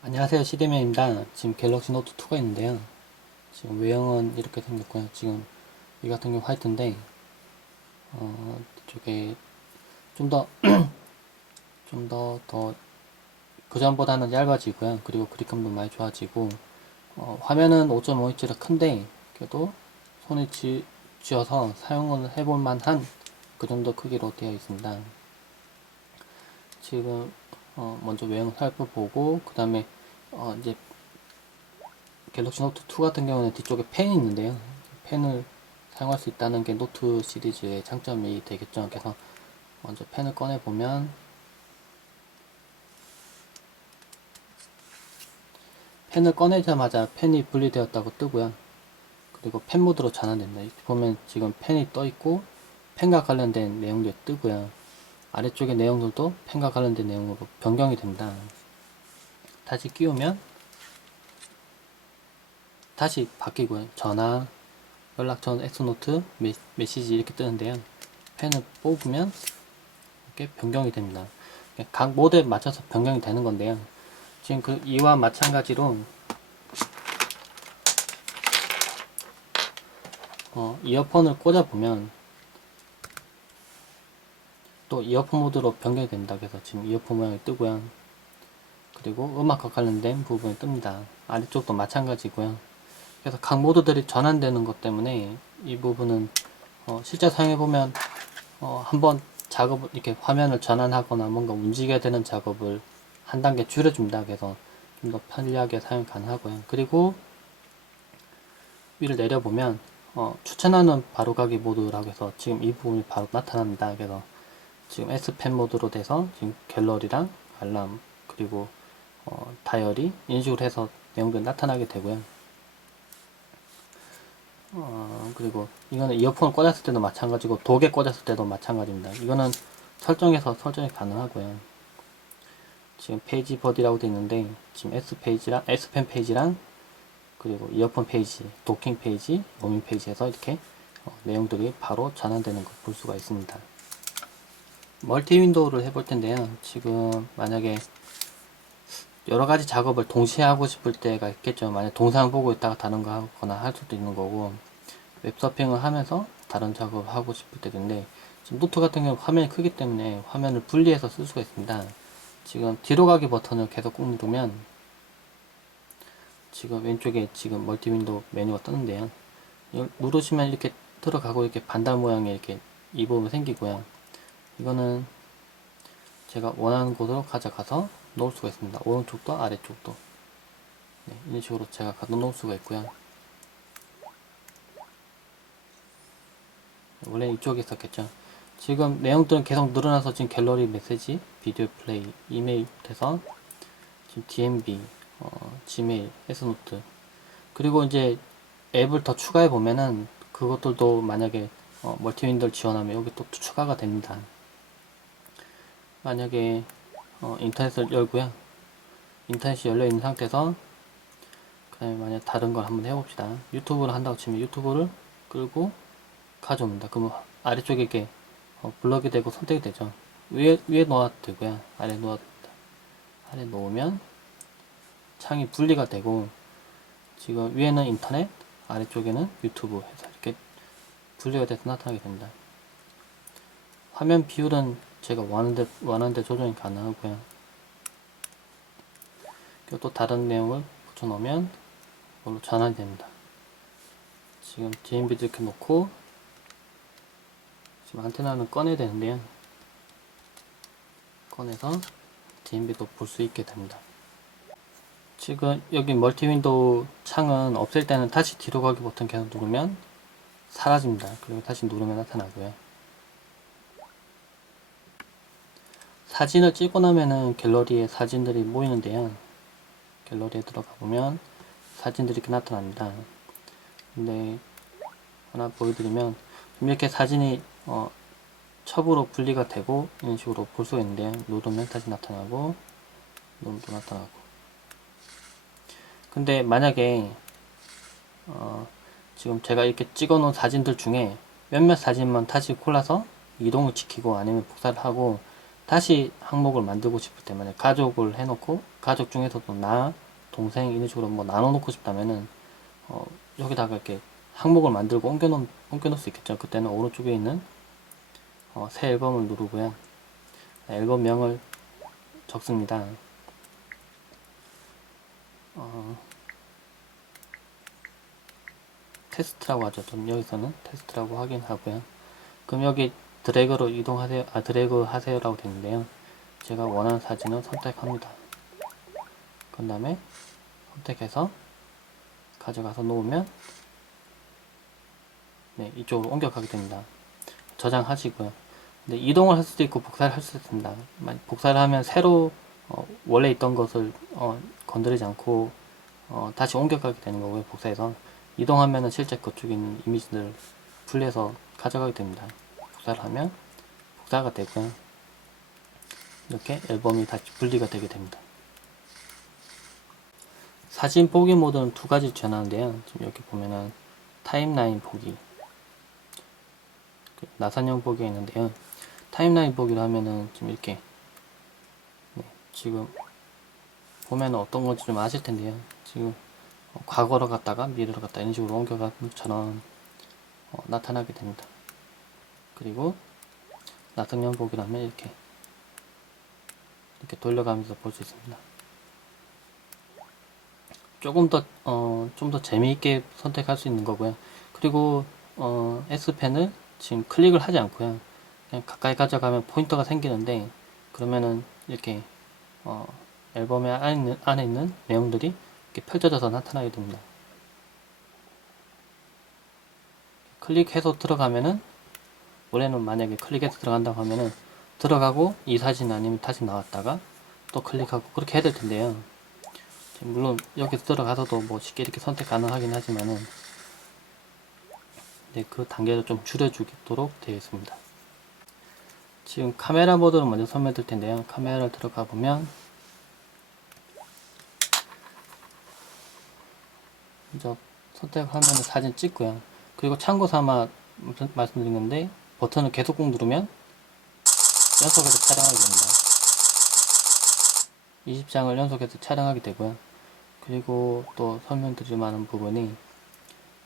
안녕하세요, 시대맨입니다. 지금 갤럭시 노트 2가 있는데요. 지금 외형은 이렇게 생겼고요. 지금 이 같은 경우 화이트인데, 이쪽에 좀 더, 그전보다는 얇아지고요. 그리고 그립감도 많이 좋아지고, 화면은 5.5인치라 큰데, 그래도 손에 쥐어서 사용을 해볼 만한 그 정도 크기로 되어 있습니다. 지금, 먼저 외형 살펴보고, 그 다음에, 이제 갤럭시 노트 2 같은 경우는 뒤쪽에 펜이 있는데요. 펜을 사용할 수 있다는 게 노트 시리즈의 장점이 되겠죠. 그래서 먼저 펜을 꺼내 보면 펜을 꺼내자마자 펜이 분리되었다고 뜨고요. 그리고 펜 모드로 전환됩니다. 이렇게 보면 지금 펜이 떠 있고 펜과 관련된 내용들이 뜨고요. 아래쪽의 내용들도 펜과 관련된 내용으로 변경이 됩니다. 다시 끼우면 다시 바뀌고요. 전화, 연락처, X노트, 메시지 이렇게 뜨는데요. 펜을 뽑으면 이렇게 변경이 됩니다. 각 모드에 맞춰서 변경이 되는 건데요. 지금 이와 마찬가지로 이어폰을 꽂아 보면 또 이어폰 모드로 변경이 됩니다. 그래서 지금 이어폰 모양이 뜨고요. 그리고 음악과 관련된 부분이 뜹니다. 아래쪽도 마찬가지고요. 그래서 각 모드들이 전환되는 것 때문에 이 부분은 실제 사용해 보면 한번 작업을 이렇게 화면을 전환하거나 뭔가 움직여야 되는 작업을 한 단계 줄여줍니다. 그래서 좀 더 편리하게 사용 가능하고요. 그리고 위를 내려보면 추천하는 바로가기 모드라고 해서 지금 이 부분이 바로 나타납니다. 그래서 지금 S펜 모드로 돼서 지금 갤러리랑 알람 그리고 다이어리 이런 식으로 해서 내용들이 나타나게 되고요. 그리고 이거는 이어폰을 꽂았을 때도 마찬가지고 독에 꽂았을 때도 마찬가지입니다. 이거는 설정해서 설정이 가능하고요. 지금 페이지 버디라고 되어 있는데 지금 S펜 페이지랑 그리고 이어폰 페이지, 도킹 페이지, 로밍 페이지에서 이렇게 내용들이 바로 전환되는 걸 볼 수가 있습니다. 멀티 윈도우를 해볼 텐데요. 지금 만약에 여러 가지 작업을 동시에 하고 싶을 때가 있겠죠. 만약 동상 보고 있다가 다른 거 하거나 할 수도 있는 거고, 웹서핑을 하면서 다른 작업을 하고 싶을 때도 있는데, 지금 노트 같은 경우 화면이 크기 때문에 화면을 분리해서 쓸 수가 있습니다. 지금 뒤로 가기 버튼을 계속 꾹 누르면 지금 왼쪽에 지금 멀티 윈도우 메뉴가 뜨는데요. 이걸 누르시면 이렇게 들어가고 이렇게 반달 모양의 이렇게 이 부분 생기고요. 이거는 제가 원하는 곳으로 가져가서 놓을 수가 있습니다. 오른쪽도 아래쪽도 네, 이런 식으로 제가 가져 놓을 수가 있고요. 원래 이쪽에 있었겠죠. 지금 내용들은 계속 늘어나서 지금 갤러리 메시지, 비디오 플레이, 이메일 돼서 지금 DMB, 지메일, S노트 그리고 이제 앱을 더 추가해 보면은 그것들도 만약에 멀티 윈도우를 지원하면 여기 또 추가가 됩니다. 만약에 인터넷을 열고요. 인터넷이 열려 있는 상태에서 그 다음에 만약 다른 걸 한번 해봅시다. 유튜브를 한다고 치면 유튜브를 끌고 가져옵니다. 그러면 아래쪽에 이렇게 블럭이 되고 선택이 되죠. 위에 놓아도 되고요. 아래 놓아도 됩니다. 아래 놓으면 창이 분리가 되고 지금 위에는 인터넷, 아래쪽에는 유튜브 해서 이렇게 분리가 돼서 나타나게 됩니다. 화면 비율은 제가 원하는 데 조정이 가능하고요. 그리고 또 다른 내용을 붙여놓으면 이걸로 전환이 됩니다. 지금 DMB도 이렇게 놓고 지금 안테나는 꺼내야 되는데요. 꺼내서 DMB도 볼 수 있게 됩니다. 지금 여기 멀티 윈도우 창은 없앨 때는 다시 뒤로 가기 버튼 계속 누르면 사라집니다. 그리고 다시 누르면 나타나고요. 사진을 찍고 나면은 갤러리에 사진들이 모이는데요. 갤러리에 들어가 보면 사진들이 이렇게 나타납니다. 근데 하나 보여드리면 이렇게 사진이 첩으로 분리가 되고 이런 식으로 볼 수가 있는데요. 누르면 다시 나타나고 누르면 또 나타나고 근데 만약에 지금 제가 이렇게 찍어 놓은 사진들 중에 몇몇 사진만 다시 골라서 이동을 시키고 아니면 복사를 하고 다시 항목을 만들고 싶을 때 만약 가족을 해놓고 가족 중에서도 나, 동생 이런 식으로 뭐 나눠놓고 싶다면은 여기다가 이렇게 항목을 만들고 옮겨놓을 수 있겠죠. 그때는 오른쪽에 있는 새 앨범을 누르고요. 앨범명을 적습니다. 테스트라고 하죠. 좀 여기서는 테스트라고 확인하고요. 그럼 여기 드래그로 이동하세요. 드래그 하세요라고 되는데요. 제가 원하는 사진을 선택합니다. 그 다음에 선택해서 가져가서 놓으면 네, 이쪽으로 옮겨가게 됩니다. 저장하시고요. 근데 이동을 할 수도 있고 복사를 할 수도 있습니다. 복사를 하면 새로 원래 있던 것을 건드리지 않고 다시 옮겨가게 되는 거고요. 복사해서 이동하면은 실제 그쪽에 있는 이미지들을 분리해서 가져가게 됩니다. 복사를 하면 복사가 되고요. 이렇게 앨범이 다시 분리가 되게 됩니다. 사진 보기 모드는 두 가지 지원하는데요. 지금 여기 보면은 타임라인 보기, 나선형 보기가 있는데요. 타임라인 보기를 하면은 지금 이렇게 지금 보면 어떤 건지 좀 아실 텐데요. 지금 과거로 갔다가 미래로 갔다 이런 식으로 옮겨가는 것처럼 나타나게 됩니다. 그리고 나선형 보기를 하면 이렇게 돌려가면서 볼 수 있습니다. 조금 더 좀 더 재미있게 선택할 수 있는 거고요. 그리고 S펜을 지금 클릭을 하지 않고요. 그냥 가까이 가져가면 포인터가 생기는데 그러면은 이렇게 앨범의 안에 있는 내용들이 이렇게 펼쳐져서 나타나게 됩니다. 클릭해서 들어가면은 원래는 만약에 클릭해서 들어간다고 하면은 들어가고 이 사진 아니면 다시 나왔다가 또 클릭하고 그렇게 해야 될 텐데요. 물론 여기서 들어가서도 뭐 쉽게 이렇게 선택 가능하긴 하지만은 네, 그 단계를 좀 줄여주도록 되어 있습니다. 지금 카메라 모드를 먼저 설명드릴 텐데요. 카메라를 들어가 보면 먼저 선택을 하면 사진 찍고요. 그리고 참고 삼아 말씀드린 건데 버튼을 계속 꾹 누르면 연속해서 촬영하게 됩니다. 20장을 연속해서 촬영하게 되고요. 그리고 또 설명드릴 만한 부분이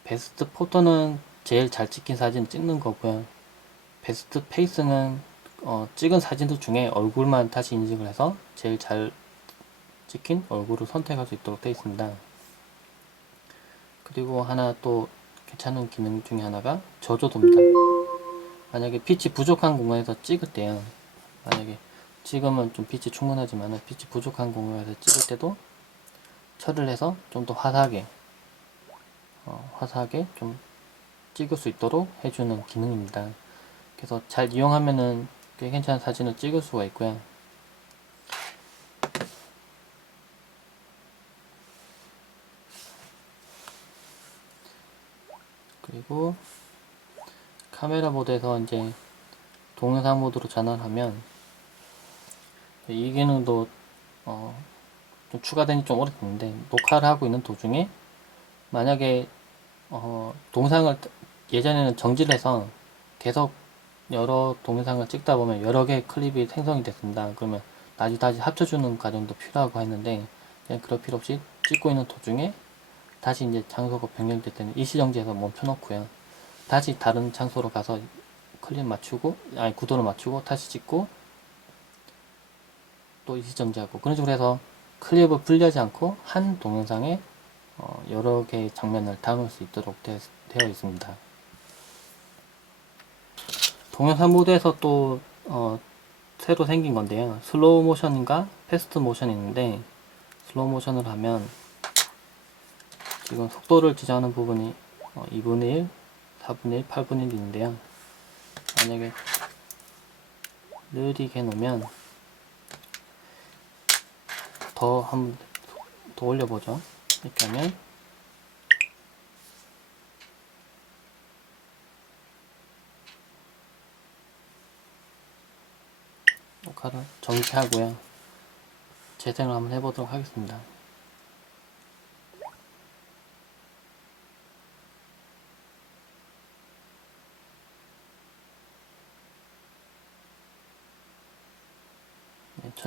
베스트 포토는 제일 잘 찍힌 사진 찍는 거고요. 베스트 페이스는 찍은 사진들 중에 얼굴만 다시 인식을 해서 제일 잘 찍힌 얼굴을 선택할 수 있도록 되어 있습니다. 그리고 하나 또 괜찮은 기능 중에 하나가 저조도입니다. 만약에 빛이 부족한 공간에서 찍을 때요. 만약에 지금은 좀 빛이 충분하지만 빛이 부족한 공간에서 찍을 때도 처리를 해서 좀 더 화사하게 좀 찍을 수 있도록 해주는 기능입니다. 그래서 잘 이용하면은 꽤 괜찮은 사진을 찍을 수가 있고요. 그리고 카메라 모드에서 이제 동영상 모드로 전환하면 이 기능도 좀 추가된 지 좀 오래됐는데 녹화를 하고 있는 도중에 만약에 동영상을 예전에는 정지를 해서 계속 여러 동영상을 찍다 보면 여러 개의 클립이 생성이 됐습니다. 그러면 나중에 다시 합쳐주는 과정도 필요하고 했는데 그냥 그럴 필요 없이 찍고 있는 도중에 다시 이제 장소가 변경될 때는 일시정지해서 멈춰놓고요. 다시 다른 장소로 가서 클립 맞추고 구도를 맞추고 다시 찍고 또 일시정지하고 그런 식으로 해서 클립을 분리하지 않고 한 동영상에 여러 개의 장면을 담을 수 있도록 되어 있습니다. 동영상 모드에서 또 새로 생긴 건데요. 슬로우 모션인가 패스트 모션이 있는데 슬로우 모션을 하면 지금 속도를 지정하는 부분이 2분의 1, 4분의 1, 8분의 1이 있는데요. 만약에 느리게 해놓으면 한번 더 올려보죠. 이렇게 하면 녹화를 정지하고요. 재생을 한번 해보도록 하겠습니다.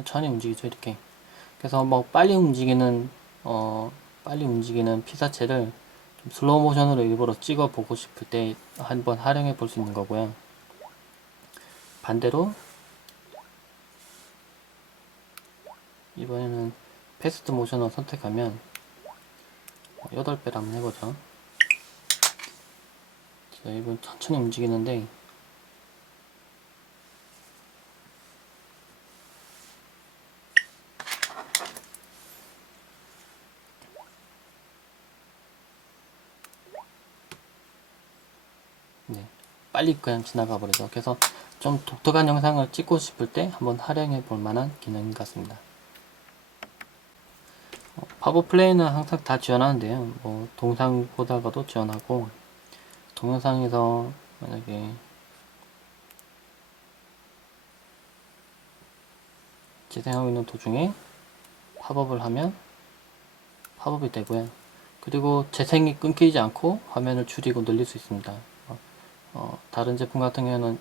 천천히 움직이죠, 이렇게. 그래서 뭐 빨리 움직이는 피사체를 좀 슬로우 모션으로 일부러 찍어 보고 싶을 때 한번 활용해 볼 수 있는 거고요. 반대로 이번에는 패스트 모션을 선택하면 8배를 한번 해보죠. 이번 천천히 움직이는데 네, 빨리 그냥 지나가 버리죠. 그래서 좀 독특한 영상을 찍고 싶을 때 한번 활용해 볼 만한 기능인 것 같습니다. 파워 플레이는 항상 다 지원하는데요. 뭐 동상 보다가도 지원하고, 동영상에서 만약에 재생하고 있는 도중에 팝업을 하면 팝업이 되고요. 그리고 재생이 끊기지 않고 화면을 줄이고 늘릴 수 있습니다. 다른 제품 같은 경우는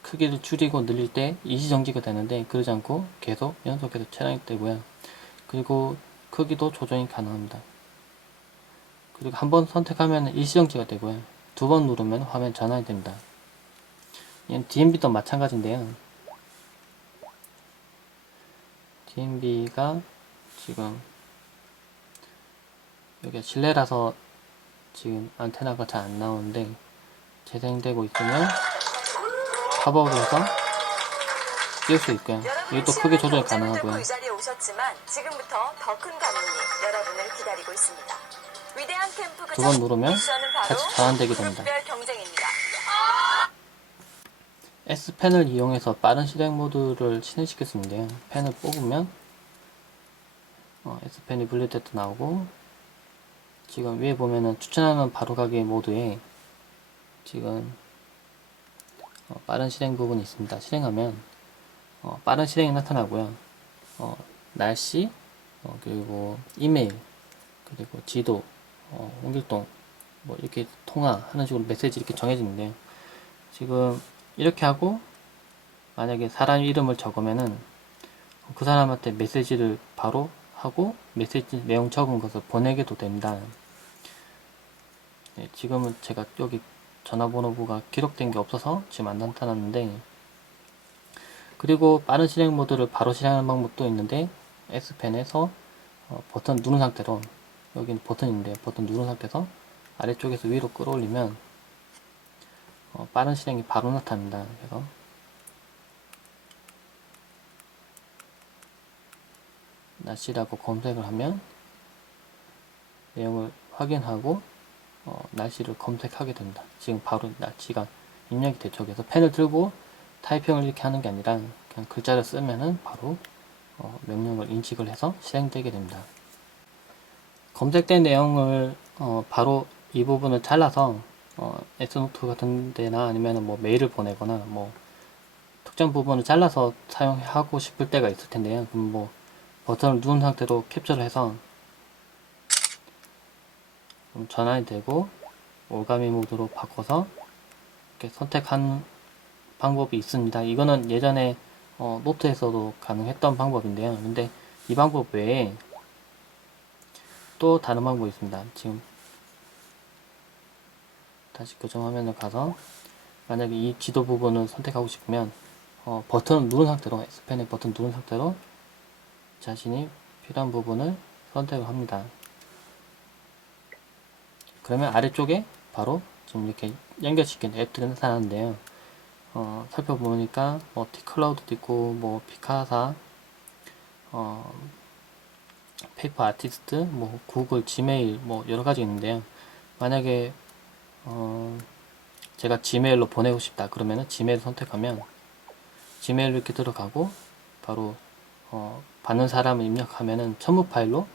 크기를 줄이고 늘릴 때 일시정지가 되는데 그러지 않고 계속 연속해서 촬영이 되고요. 그리고 크기도 조정이 가능합니다. 그리고 한번 선택하면 일시정지가 되고요. 두 번 누르면 화면 전환이 됩니다. 얘는 DMB도 마찬가지인데요. DMB가 지금 여기가 실내라서 지금 안테나가 잘 안 나오는데 재생되고 있으면 팝업을 해서 띄울 수 있고요. 이것도 크게 조정이 가능하고요. 두 번 누르면 다시 전환되게 됩니다. S펜을 이용해서 빠른 실행 모드를 실행시킬 수 있는데요. 펜을 뽑으면 S펜이 분리될 때 나오고, 지금 위에 보면은 추천하는 바로가기 모드에 지금 빠른 실행 부분이 있습니다. 실행하면 빠른 실행이 나타나고요. 날씨, 그리고 이메일, 그리고 지도, 홍길동, 뭐 이렇게 통화하는 식으로 메시지 이렇게 정해지는데요. 지금 이렇게 하고 만약에 사람 이름을 적으면은 그 사람한테 메시지를 바로 하고 메시지 내용 적은 것을 보내게도 됩니다. 네, 지금은 제가 여기 전화번호부가 기록된 게 없어서 지금 안 나타났는데, 그리고 빠른 실행 모드를 바로 실행하는 방법도 있는데 S펜에서 버튼 누른 상태로, 여기는 버튼인데 버튼 누른 상태에서 아래쪽에서 위로 끌어올리면 빠른 실행이 바로 나타납니다. 그래서 날씨라고 검색을 하면 내용을 확인하고 날씨를 검색하게 됩니다. 지금 바로 날씨가 입력이 되죠. 그래서 펜을 들고 타이핑을 이렇게 하는 게 아니라 그냥 글자를 쓰면은 바로 명령을 인식을 해서 실행되게 됩니다. 검색된 내용을 바로 이 부분을 잘라서 S노트 같은 데나 아니면 뭐 메일을 보내거나 뭐 특정 부분을 잘라서 사용하고 싶을 때가 있을 텐데요. 그럼 뭐 버튼을 누른 상태로 캡처를 해서 전환이 되고 올가미 모드로 바꿔서 이렇게 선택한 방법이 있습니다. 이거는 예전에 노트에서도 가능했던 방법인데요. 근데 이 방법 외에 또 다른 방법이 있습니다. 지금 다시 교정 화면을 가서 만약에 이 지도 부분을 선택하고 싶으면 버튼을 누른 상태로, S펜의 버튼 누른 상태로 자신이 필요한 부분을 선택을 합니다. 그러면 아래쪽에 바로 지금 이렇게 연결시킨 앱들이 나타나는데요. 살펴보니까 뭐 티클라우드도 있고 뭐 피카사, 페이퍼 아티스트, 뭐 구글, 지메일 뭐 여러 가지 있는데요. 만약에 제가 지메일로 보내고 싶다 그러면은 지메일 선택하면 지메일로 이렇게 들어가고 바로 받는 사람을 입력하면은 첨부 파일로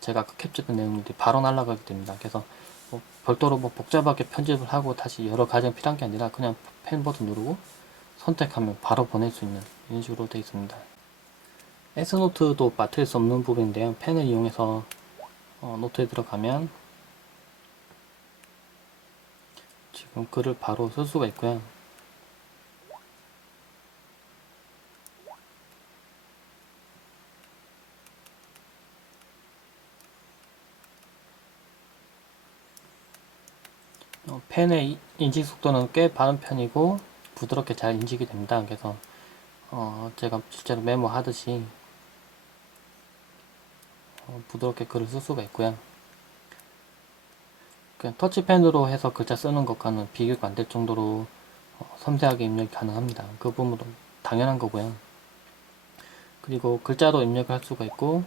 제가 그 캡처된 내용들이 바로 날아가게 됩니다. 그래서 뭐 별도로 뭐 복잡하게 편집을 하고 다시 여러 가지 필요한 게 아니라 그냥 펜 버튼 누르고 선택하면 바로 보낼 수 있는 이런 식으로 되어 있습니다. S노트도 빠뜨릴 수 없는 부분인데요. 펜을 이용해서 노트에 들어가면 지금 글을 바로 쓸 수가 있고요. 펜의 인식 속도는 꽤 빠른 편이고 부드럽게 잘 인식이 됩니다. 그래서 제가 실제로 메모하듯이 부드럽게 글을 쓸 수가 있고요. 그냥 터치펜으로 해서 글자 쓰는 것과는 비교가 안 될 정도로 섬세하게 입력이 가능합니다. 그 부분도 당연한 거고요. 그리고 글자로 입력을 할 수가 있고,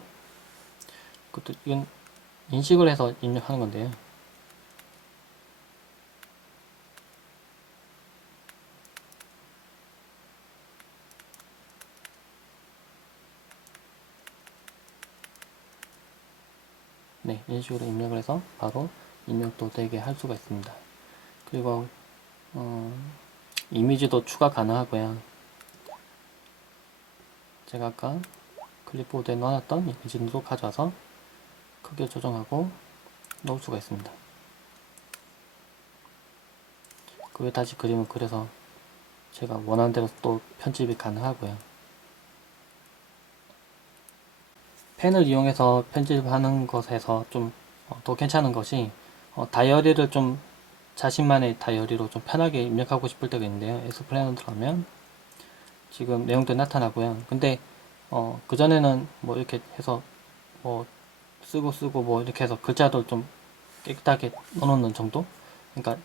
그것도 이건 인식을 해서 입력하는 건데요. 네, 이런 식으로 입력을 해서 바로 입력도 되게 할 수가 있습니다. 그리고 이미지도 추가 가능하고요. 제가 아까 클립보드에 넣어놨던 이미지도 가져와서 크기 조정하고 넣을 수가 있습니다. 그 후에 다시 그림을 그려서 제가 원하는 대로 또 편집이 가능하고요. 펜을 이용해서 편집하는 것에서 좀 더 괜찮은 것이 다이어리를 좀 자신만의 다이어리로 좀 편하게 입력하고 싶을 때가 있는데요. 엑스플레이너 들어가면 지금 내용도 나타나고요. 근데 그전에는 뭐 이렇게 해서 뭐 쓰고 뭐 이렇게 해서 글자도 좀 깨끗하게 넣어놓는 정도? 그러니까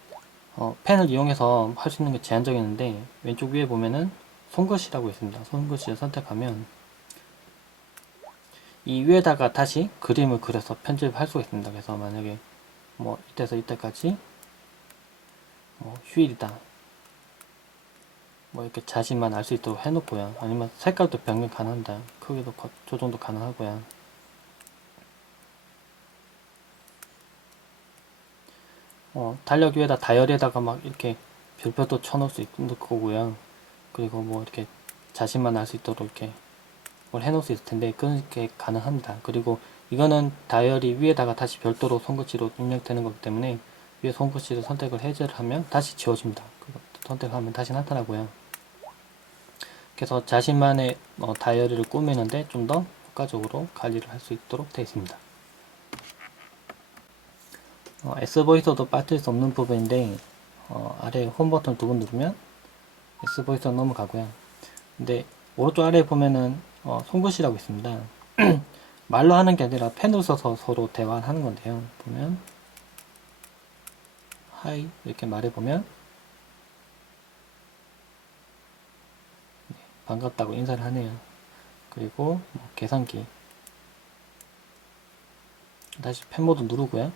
펜을 이용해서 할 수 있는 게 제한적이었는데 왼쪽 위에 보면은 손글씨라고 있습니다. 손글씨를 선택하면 이 위에다가 다시 그림을 그려서 편집을 할 수가 있습니다. 그래서 만약에 뭐 이때서 이때까지 뭐 휴일이다 뭐 이렇게 자신만 알 수 있도록 해놓고요. 아니면 색깔도 변경 가능합니다. 크기도 조정도 가능하고요. 달력 위에다 다이어리에다가 막 이렇게 별표도 쳐놓을 수 있는 거고요. 그리고 뭐 이렇게 자신만 알 수 있도록 이렇게 뭘 해놓을 수 있을 텐데 그렇게 가능합니다. 그리고 이거는 다이어리 위에다가 다시 별도로 손글씨로 입력되는 거기 때문에 위에 손글씨를 선택을 해제를 하면 다시 지워집니다. 선택하면 다시 나타나고요. 그래서 자신만의 다이어리를 꾸미는데 좀 더 효과적으로 관리를 할 수 있도록 되어 있습니다. S보이서도 빠질 수 없는 부분인데 아래 홈 버튼 두 번 누르면 S보이서 넘어가고요. 근데 오른쪽 아래에 보면은 손글씨라고 있습니다. 말로 하는 게 아니라 펜을 써서 서로 대화를 하는 건데요. 보면 하이 이렇게 말해보면 반갑다고 인사를 하네요. 그리고 뭐 계산기 다시 펜 모드 누르고요.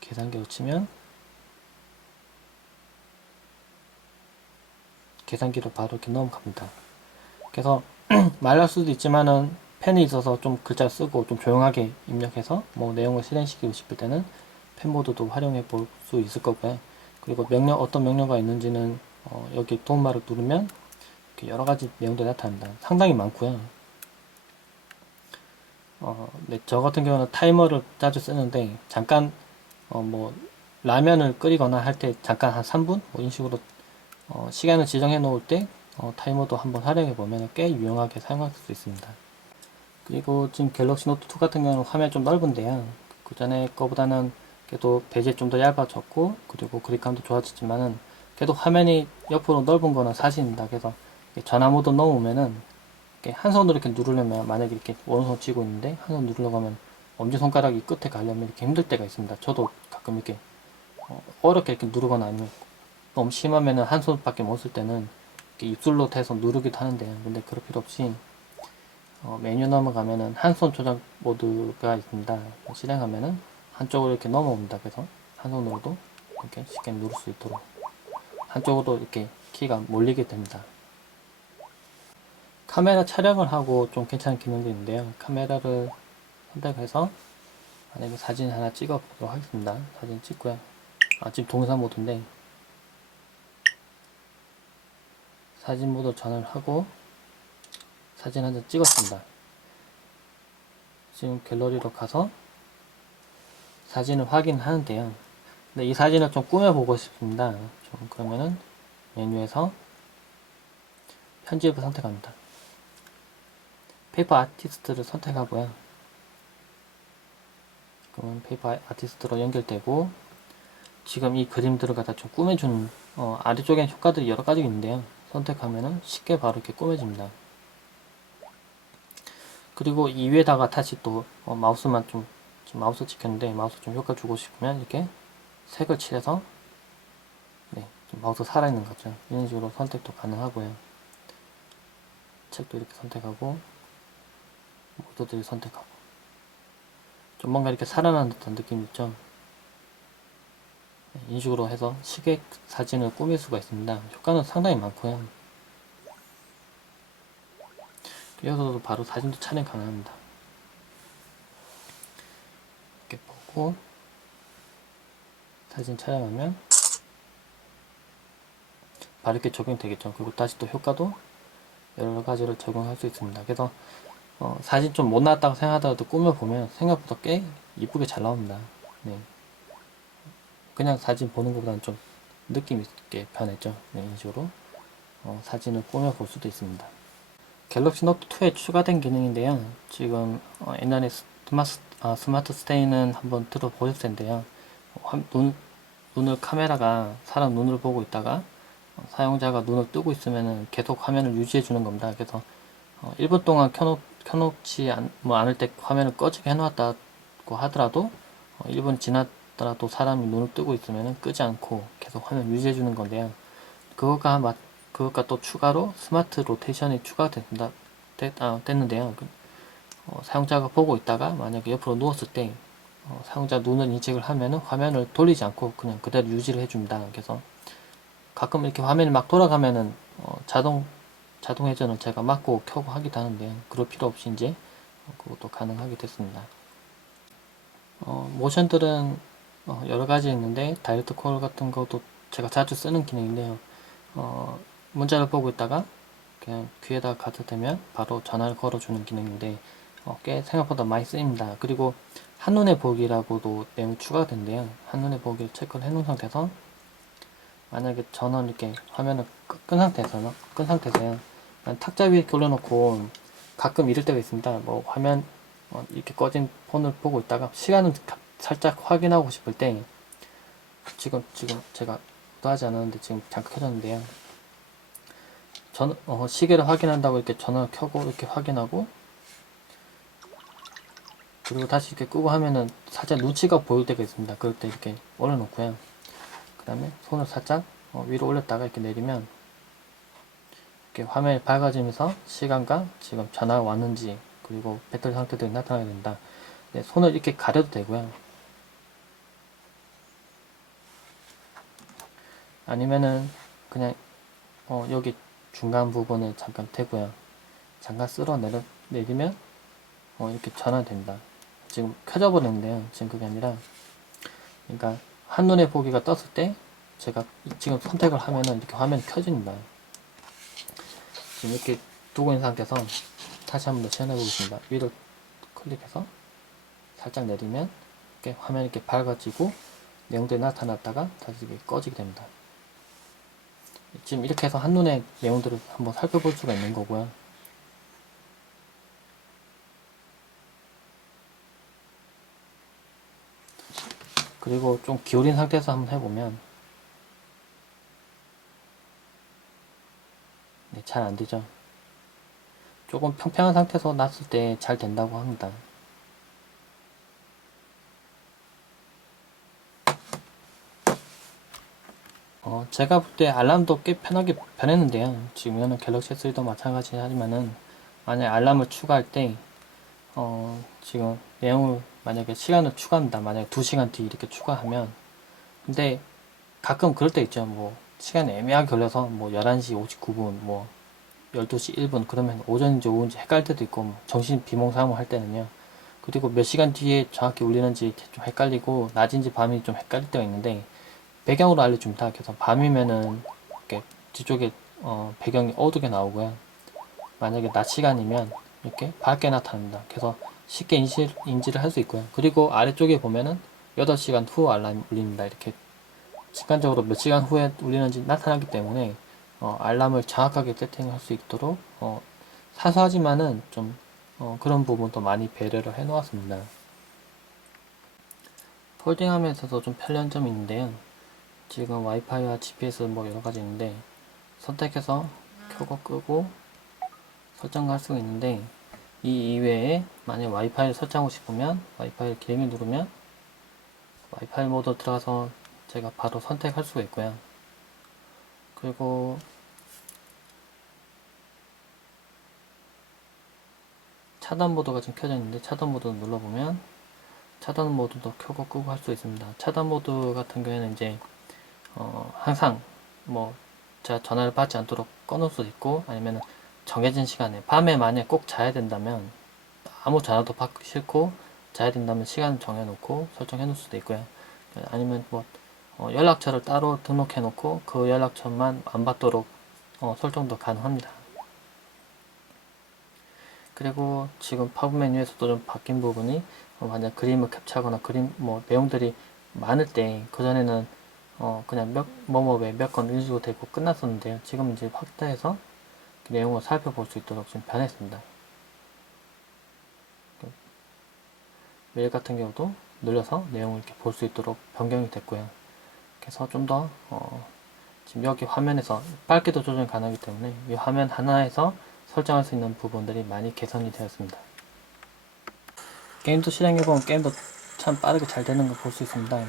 계산기로 치면 계산기로 바로 이렇게 넘어갑니다. 그래서 말할 수도 있지만은 펜이 있어서 좀 글자 쓰고 좀 조용하게 입력해서 뭐 내용을 실행시키고 싶을 때는 펜 모드도 활용해 볼 수 있을 거고요. 그리고 어떤 명령가 있는지는 여기 도움말을 누르면 이렇게 여러 가지 내용들이 나타납니다. 상당히 많고요. 네, 저 같은 경우는 타이머를 자주 쓰는데 잠깐 뭐 라면을 끓이거나 할 때 잠깐 한 3분 뭐 이런 식으로 시간을 지정해 놓을 때 타이머도 한번 활용해 보면 꽤 유용하게 사용할 수 있습니다. 그리고 지금 갤럭시 노트 2 같은 경우는 화면이 좀 넓은데요. 그 전에 거보다는 그래도 베젤이 좀 더 얇아졌고 그리고 그립감도 좋아졌지만은 그래도 화면이 옆으로 넓은 거는 사실입니다. 그래서 전화 모드 넣으면은 한 손으로 이렇게 누르려면 만약에 이렇게 오른손 쥐고 있는데 한 손 누르려고 하면 엄지손가락이 끝에 가려면 이렇게 힘들 때가 있습니다. 저도 가끔 이렇게 어렵게 이렇게 누르거나 아니면 너무 심하면은 한 손밖에 못 쓸 때는 이렇게 입술로 대서 누르기도 하는데요. 근데 그럴 필요 없이 메뉴 넘어가면은 한 손 조작 모드가 있습니다. 실행하면은 한쪽으로 이렇게 넘어옵니다. 그래서 한 손으로도 이렇게 쉽게 누를 수 있도록 한쪽으로 이렇게 키가 몰리게 됩니다. 카메라 촬영을 하고 좀 괜찮은 기능도 있는데요. 카메라를 선택해서 만약에 사진 하나 찍어 보도록 하겠습니다. 사진 찍고요. 지금 동영상 모드인데 사진 모드 전환을 하고 사진 한 장 찍었습니다. 지금 갤러리로 가서 사진을 확인하는데요. 근데 이 사진을 좀 꾸며보고 싶습니다. 좀 그러면은 메뉴에서 편집을 선택합니다. 페이퍼 아티스트를 선택하고요. 그러면 페이퍼 아티스트로 연결되고, 지금 이 그림들을 갖다 좀 꾸며주는, 아래쪽엔 효과들이 여러 가지가 있는데요. 선택하면은 쉽게 바로 이렇게 꾸며집니다. 그리고 이 위에다가 다시 또 마우스만 좀, 지금 마우스 찍혔는데 마우스 좀 효과 주고 싶으면 이렇게 색을 칠해서, 네, 좀 마우스 살아있는 거죠. 이런 식으로 선택도 가능하고요. 책도 이렇게 선택하고, 모드들 선택하고, 좀 뭔가 이렇게 살아나는 듯한 느낌 있죠. 네, 이런 식으로 해서 시계 사진을 꾸밀 수가 있습니다. 효과는 상당히 많고요. 여기서도 바로 사진도 촬영 가능합니다. 이렇게 보고 사진 촬영하면 바로 이렇게 적용되겠죠. 그리고 다시 또 효과도 여러 가지를 적용할 수 있습니다. 그래서 사진 좀 못 나왔다고 생각하더라도 꾸며보면 생각보다 꽤 이쁘게 잘 나옵니다. 네. 그냥 사진 보는 것보다는 좀 느낌 있게 변했죠. 네, 이런 식으로 사진을 꾸며볼 수도 있습니다. 갤럭시 노트 2에 추가된 기능인데요. 지금 옛날에 스마트 스테이는 한번 들어보셨을 텐데요. 눈을 카메라가 사람 눈을 보고 있다가 사용자가 눈을 뜨고 있으면 계속 화면을 유지해 주는 겁니다. 그래서 1분 동안 켜놓지 않을 때 화면을 꺼지게 해놓았다고 하더라도 1분 지났더라도 사람이 눈을 뜨고 있으면 끄지 않고 계속 화면 유지해 주는 건데요. 그것과 또 추가로 스마트 로테이션이 추가됐습니다. 됐는데요. 사용자가 보고 있다가 만약에 옆으로 누웠을 때 사용자 눈을 인식을 하면은 화면을 돌리지 않고 그냥 그대로 유지를 해줍니다. 그래서 가끔 이렇게 화면이 막 돌아가면은 자동 회전을 제가 막고 켜고 하기도 하는데 그럴 필요 없이 이제 그것도 가능하게 됐습니다. 모션들은 여러 가지 있는데 다이렉트 콜 같은 것도 제가 자주 쓰는 기능인데요. 문자를 보고 있다가 그냥 귀에다 가도 되면 바로 전화를 걸어주는 기능인데 꽤 생각보다 많이 쓰입니다. 그리고 한눈에 보기라고도 내용이 추가된대요. 한눈에 보기를 체크를 해놓은 상태에서 만약에 전원 이렇게 화면을 끈 상태에서요. 탁자 위에 이렇게 올려놓고 가끔 이럴 때가 있습니다. 뭐 화면 이렇게 꺼진 폰을 보고 있다가 시간을 살짝 확인하고 싶을 때 지금 제가 의도하지 않았는데 지금 잠깐 켜졌는데요. 시계를 확인한다고 이렇게 전원을 켜고 이렇게 확인하고 그리고 다시 이렇게 끄고 하면은 살짝 눈치가 보일 때가 있습니다. 그럴 때 이렇게 올려놓고요. 그 다음에 손을 살짝 위로 올렸다가 이렇게 내리면 이렇게 화면이 밝아지면서 시간과 지금 전화가 왔는지 그리고 배터리 상태들이 나타나게 된다. 네, 손을 이렇게 가려도 되고요. 아니면은 그냥 여기 중간 부분을 잠깐 대고요. 잠깐 쓸어 내리면 이렇게 전환됩니다. 지금 켜져 버렸는데요. 지금 그게 아니라 그러니까 한눈에 보기가 떴을 때 제가 지금 선택을 하면은 이렇게 화면이 켜집니다. 지금 이렇게 두고 있는 상태에서 다시 한 번 더 시연해 보겠습니다. 위로 클릭해서 살짝 내리면 이렇게 화면이 이렇게 밝아지고 내용들이 나타났다가 다시 이렇게 꺼지게 됩니다. 지금 이렇게 해서 한눈에 내용들을 한번 살펴볼 수가 있는 거고요. 그리고 좀 기울인 상태에서 한번 해보면 네, 잘 안되죠. 조금 평평한 상태에서 놨을 때 잘 된다고 합니다. 제가 볼 때 알람도 꽤 편하게 변했는데요. 지금 이거는 갤럭시 S3도 마찬가지 하지만은 만약에 알람을 추가할 때 지금 내용을 만약에 시간을 추가합니다. 만약에 2시간 뒤 이렇게 추가하면 근데 가끔 그럴 때 있죠. 뭐 시간이 애매하게 걸려서 뭐 11시 59분 뭐 12시 1분 그러면 오전인지 오후인지 헷갈릴 때도 있고 뭐 정신 비몽사몽 할 때는요. 그리고 몇 시간 뒤에 정확히 울리는지 좀 헷갈리고 낮인지 밤인지 좀 헷갈릴 때가 있는데 배경으로 알려줍니다. 그래서 밤이면은 이렇게 뒤쪽에 배경이 어두게 나오고요. 만약에 낮 시간이면 이렇게 밝게 나타납니다. 그래서 쉽게 인지를 할 수 있고요. 그리고 아래쪽에 보면은 8시간 후 알람이 울립니다. 이렇게 시간적으로 몇 시간 후에 울리는지 나타나기 때문에 알람을 정확하게 세팅할 수 있도록 사소하지만은 좀 그런 부분도 많이 배려를 해 놓았습니다. 폴딩하면서도 좀 편리한 점이 있는데요. 지금 와이파이와 GPS 뭐 여러 가지 있는데 선택해서 켜고 끄고 설정할 수가 있는데, 이 이외에 만약 와이파이를 설정하고 싶으면 와이파이를 길게 누르면 와이파이 모드 들어가서 제가 바로 선택할 수가 있고요. 그리고 차단 모드가 지금 켜져 있는데 차단 모드 눌러보면 차단 모드도 켜고 끄고 할 수 있습니다. 차단 모드 같은 경우에는 이제 항상 뭐 제가 전화를 받지 않도록 꺼놓을 수도 있고, 아니면 정해진 시간에 밤에 만약 꼭 자야 된다면 아무 전화도 받기 싫고 자야 된다면 시간을 정해놓고 설정해 놓을 수도 있고요. 아니면 뭐 연락처를 따로 등록해 놓고 그 연락처만 안 받도록 설정도 가능합니다. 그리고 지금 팝업 메뉴에서도 좀 바뀐 부분이, 만약 그림을 캡처하거나 그림 뭐 내용들이 많을 때, 그전에는 그냥 뭐뭐에 몇 건 읽어도 되고 끝났었는데요. 지금 이제 확대해서 그 내용을 살펴볼 수 있도록 좀 변했습니다. 메일 같은 경우도 눌러서 내용을 이렇게 볼 수 있도록 변경이 됐고요. 그래서 좀 더 지금 여기 화면에서 밝기도 조절 가능하기 때문에 이 화면 하나에서 설정할 수 있는 부분들이 많이 개선이 되었습니다. 게임도 실행해보면 게임도 참 빠르게 잘 되는 걸 볼 수 있습니다.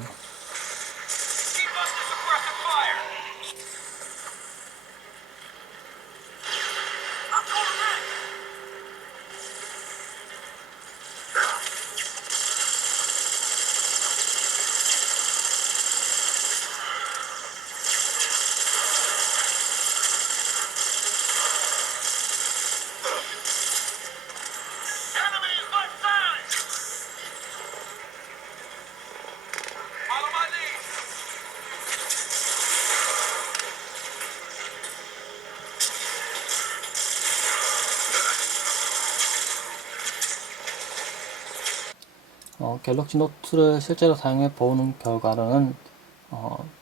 갤럭시 노트를 실제로 사용해 보는 결과로는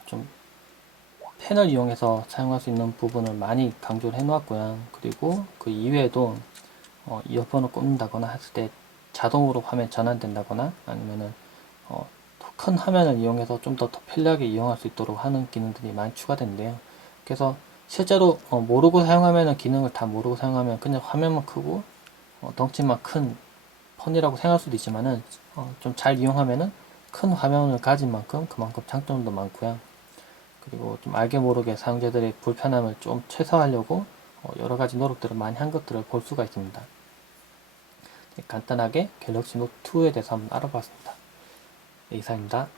좀 펜을 이용해서 사용할 수 있는 부분을 많이 강조를 해 놓았고요. 그리고 그 이외에도 이어폰을 꽂는다거나 했을 때 자동으로 화면 전환된다거나, 아니면은 큰 화면을 이용해서 좀 더 편리하게 이용할 수 있도록 하는 기능들이 많이 추가됐는데요. 그래서 실제로 모르고 사용하면, 기능을 다 모르고 사용하면 그냥 화면만 크고 덩치만 큰 폰이라고 생각할 수도 있지만은, 좀 잘 이용하면은 큰 화면을 가진 만큼 그만큼 장점도 많고요. 그리고 좀 알게 모르게 사용자들의 불편함을 좀 최소화하려고 여러 가지 노력들을 많이 한 것들을 볼 수가 있습니다. 간단하게 갤럭시 노트 2에 대해서 한번 알아봤습니다. 네, 이상입니다.